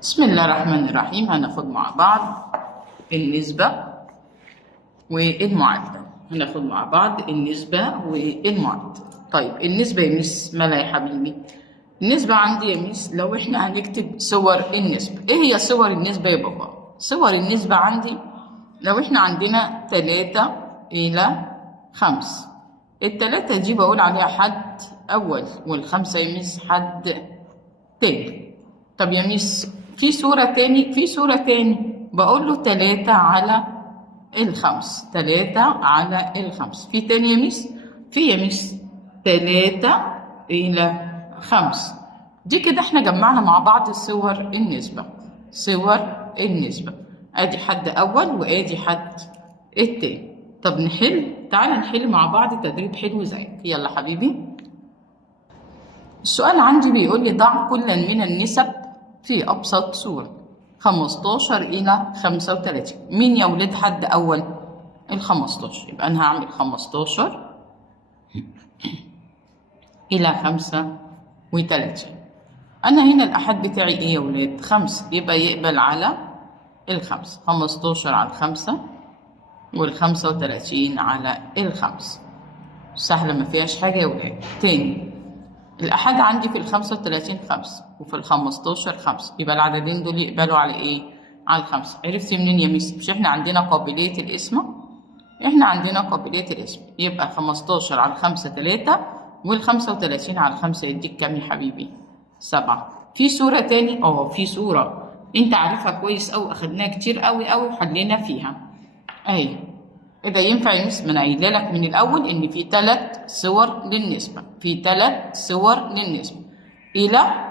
بسم الله الرحمن الرحيم. هناخد مع بعض النسبة والمعادلة. هناخد مع بعض النسبة والمعادلة. طيب النسبة يا ميس مالها يا حبيبي؟ النسبة عندي يا ميس لو احنا هنكتب صور النسبة، ايه هي صور النسبة يا بابا؟ صور النسبة عندي لو احنا عندنا 3/5، التلاتة دي بقول عليها حد أول والخمسة يا ميس حد تاني. طب يا ميس في صورة تاني بقول له 3/5، 3/5. في تاني يا ميس؟ في يا ميس 3/5. دي كده احنا جمعنا مع بعض صور النسبة. ادي حد أول وادي حد التاني. طب تعالى نحل مع بعض تدريب حلو زيك. يلا حبيبي. السؤال عندي بيقول لي ضع كلا من النسب في أبسط صورة 15/35. مين يا ولاد حد أول؟ 15. يبقى أنا هعمل 15/35. أنا هنا الأحد بتاعي إيه يا ولاد؟ 5، يبقى يقبل على 5. 15/5 وال35/5. سهلة ما فيهاش حاجة يا ولاد. تاني الأحد عندي في 35 5 وفي 15 5، يبقى العددين دول يقبلوا على إيه؟ على 5. عرفتي منين يا ميس؟ مش إحنا عندنا قابلية القسمة؟ يبقى 15/5 3 وال35/5 يديك كام يا حبيبي؟ 7. في صورة تاني؟ في صورة أنت عارفها كويس أوي، أخدناها كتير أوي وحلينا فيها. أهي. إيه ده ينفع يا ميس؟ ما أنا قايله لك من الأول إن في 3 صور للنسبة، إلى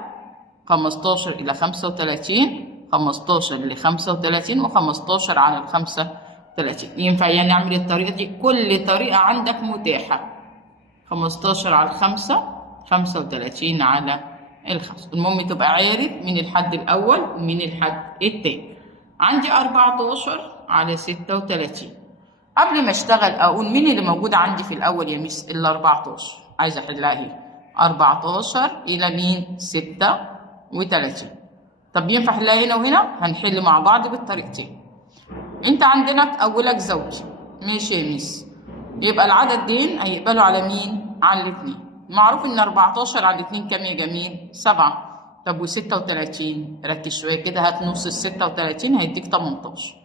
15/35، 15/35 و15/35. ينفع يعني نعمل الطريقة دي؟ كل طريقة عندك متاحة. 15/5، 35/5. المهم تبقى عارف مين الحد الأول ومين الحد التاني. عندي 14/36. قبل ما اشتغل اقول مين اللي موجود عندي في الاول يا ميس؟ ال 14. عايزه احلها اهي. 14 الى مين؟ 36. طب ينفع احلها هنا وهنا؟ هنحل مع بعض بالطريقتين. انت عندنا اولك زوجي، ماشي يا ميس، يبقى العددين هيقبلوا على مين؟ على الاثنين. معروف ان 14 على الاثنين كام يا جميل؟ 7. طب و36؟ ركز شويه كده، هات نص ال 36 هيديك 18.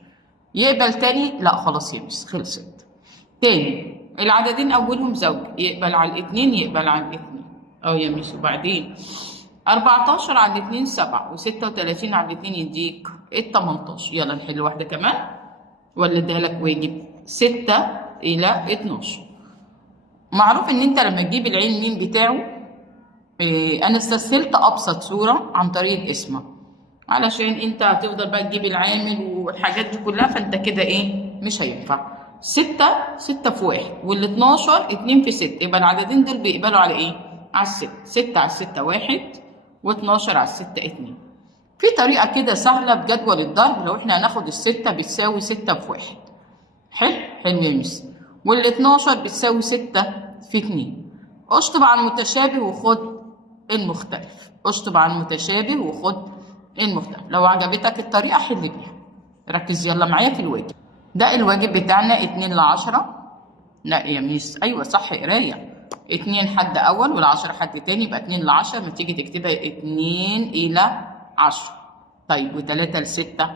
يقبل تاني؟ لا خلاص يا ميس خلصت. تاني العددين اولهم زوج، يقبل على الاثنين يا ميس. وبعدين 14 على الاثنين 7 و36 على الاثنين يديك 18. يلا نحل واحده كمان ولا اديها لك واجب. 6/12. معروف ان انت لما تجيب العين مين بتاعه، انا استسهلت ابسط صوره عن طريق القسمه، علشان انت هتفضل بقى تجيب العامل والحاجات دي كلها، فانت كده مش هينفع. 6 في 1 وال12 2 في 6، يبقى العددين دول بيقبلوا على على 6. 6 على 6 1 و12 على 6 2. في طريقه كده سهله بجدول الضرب، لو احنا هناخد ال6 بتساوي 6 في 1. حلو يا ميس. وال12 بتساوي 6 في 2. اشطب على المتشابه وخد المختلف. لو عجبتك الطريقة حل بيها. ركز يلا معايا في الواجب. ده الواجب بتاعنا 2/10. لا يا ميس، أيوة صح قراية. 2 حد أول وال10 حد تاني، يبقى 2/10. ما تيجي تكتبها 2/10. طيب و3 ل6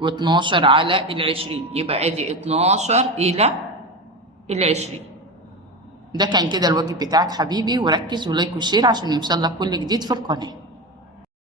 و12 على 20، يبقى ادي 12 إلى 20. ده كان كده الواجب بتاعك حبيبي، وركز ولايك وشير عشان يوصل لك كل جديد في القناة.